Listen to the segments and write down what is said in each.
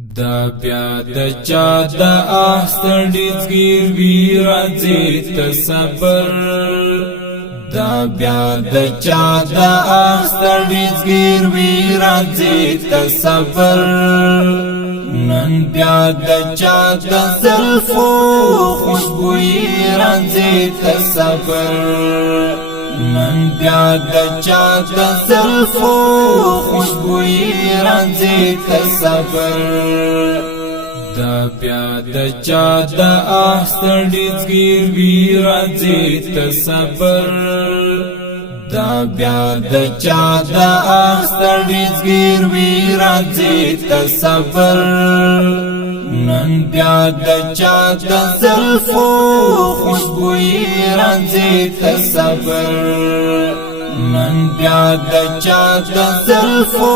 دا بیا د چا د آستړي زګیر وی راځي تصبر دا بیا د چا د آستړي زګیر وی راځي تصبر نن بیا د چا د زلفو خوشبوئی راځي تصبر نن بیا د چا د زلفو خوشبوئی راځي تصبر دا بیا د چا د آستړي زګیر وی راځي تصبر دا بیا د چا د آستړي زګیر وی راځي تصبر نن بیا د چا د زلفو خوشبوئی راځي تصبر نن بیا د چا د زلفو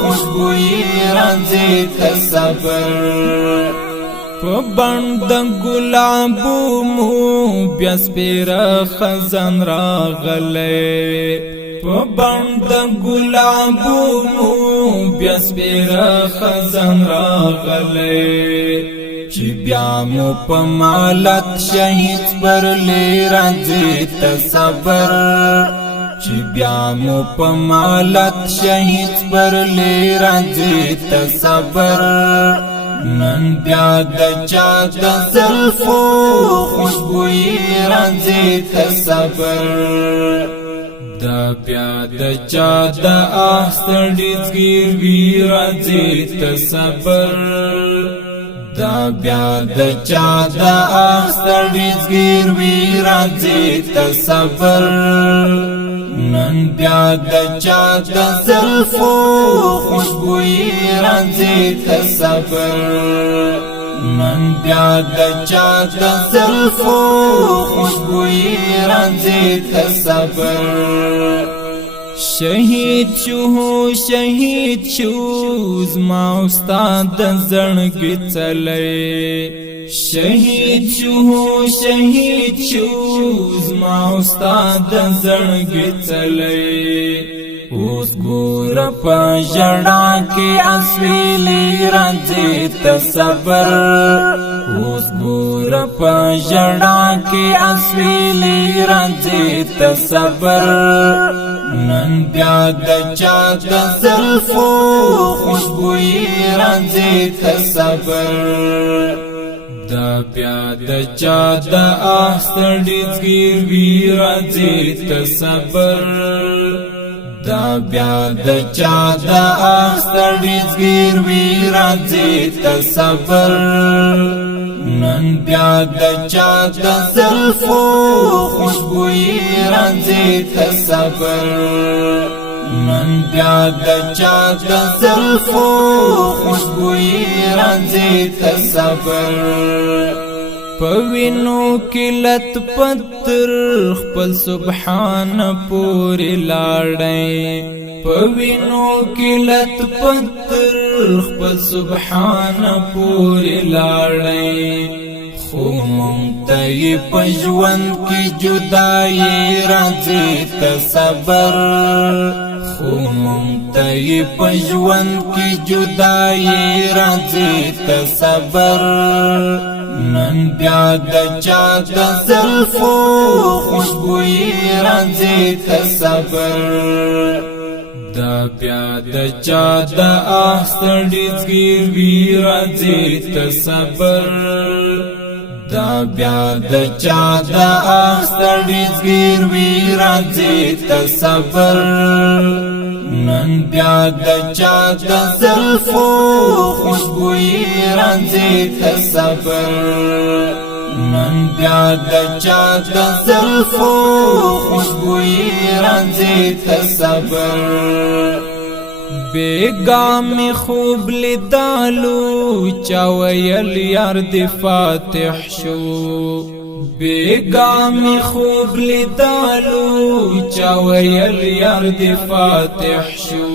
خوشبوئی راځي تصبر په بند ګلابو مو بیا سپیره خزان راغلی په بند ګلابو مو بیا سپیره خزان راغلی چې بیا مو په مالت شهید پرلی راځي تصبر چې بیا مو په مالت شهید پرلی راځي تصبر نن بیا د چا د زلفو خوشبوئی راځي تصبر دا بیا د چا د آستړي زګیر وی راځي تصبر دا بیا د چا د آستړي زګیر وی راځي تصبر نن بیا د چا د زلفو خوشبوئی راځي تصبر نن بیا د چا د زلفو خوشبوئی راځي تصبر شهید شو زما استاد زړګي چلای شهید شو زما استاد زړګي چلای اوس ګور په ژړا کې اسویلې راځي تصبر اوس ګور په ژړا کې اسویلې راځي تصبر نن بیا د چا د زلفو خوشبوئی راځي تصبر دا بیا د چا د آستړي زګیر وی راځي تصبر دا بیا د چا د آستړي زګیر وی راځي تصبر نن بیا د چا د زلفو خوشبوئی راځي تصبر نن بیا د چا د زلفو خوشبوئی راځي تصبر پوینو کلت پتر خپل سبحان پوری لاړی پوینو کلت پتر خپل سبحان پوری لاړی خو مونږ په ژوند کې جدایي راځي تصبر خو مونږ په ژوند کې جدایي راځي تصبر نن بیا د چا د زلفو خوشبوئی راځي تصبر دا بیا د چا د آستړي زګیر وی راځي تصبر دا بیا د چا د آستړي زګیر وی راځي تصبر نن بیا د چا د زلفو خوشبوئی راځي تصبر نن بیا د چا د زلفو خوشبوئی راځي تصبر بیگامی خوب لیدالو چا ویل یار دی فاتح شو بیگامی خوب لیدالو چا ویل یار دی فاتح شو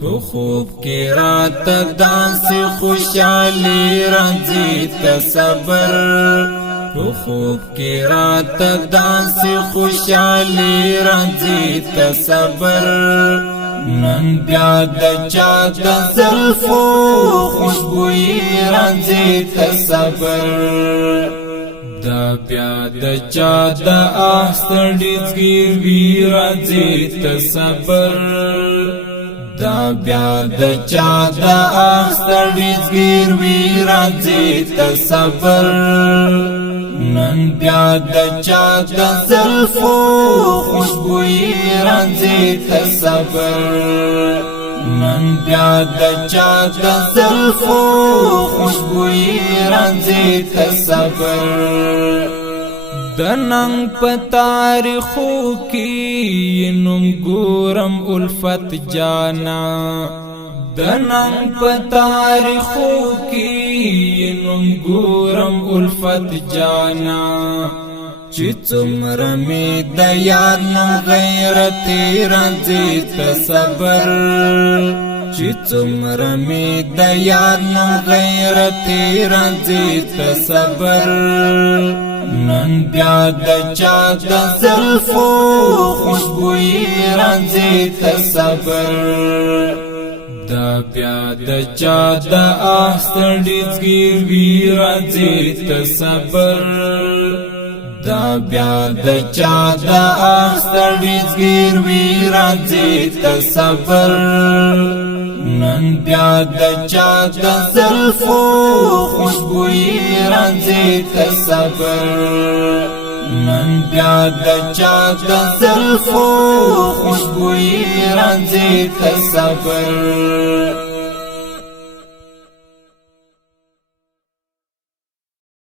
تو خوب کی رات دانسی خوشحالی راځي تصبر تو خوب کی رات دانسی خوشحالی راځي تصبر نن بیا د چا د زلفو خوشبوئی راځي ته صبر دا بیا د چا د آستړي زګیروي راځي ته صبر دا بیا د چا د آستړي زګیروي راځي ته صبر نن بیا د چا د زلفو خوشبوئی راځي ته صبر نن بیا د چا د زلفو خوشبوئی راځي ته صبر د نن په تاریخو کې نوم ګورم الفت جانا د نن په تاریخو کې نوم ګورم الفت جانا چې څومره مې د یاد نوم غیرت راځي ته صبر چې څومره مې د یاد نوم غیرت راځي ته صبر نن بیا د چا د زلفو خوشبوئی راځي ته صبر دا بیا د چا د آستړي زګیروي راځي ته صبر دا بیا د چا د آستړي زګیروي راځي ته صبر نن بیا د چا د زلفو خوشبوئی راځي ته صبر نن بیا د چا د زلفو خوشبوئی راځي ته صبر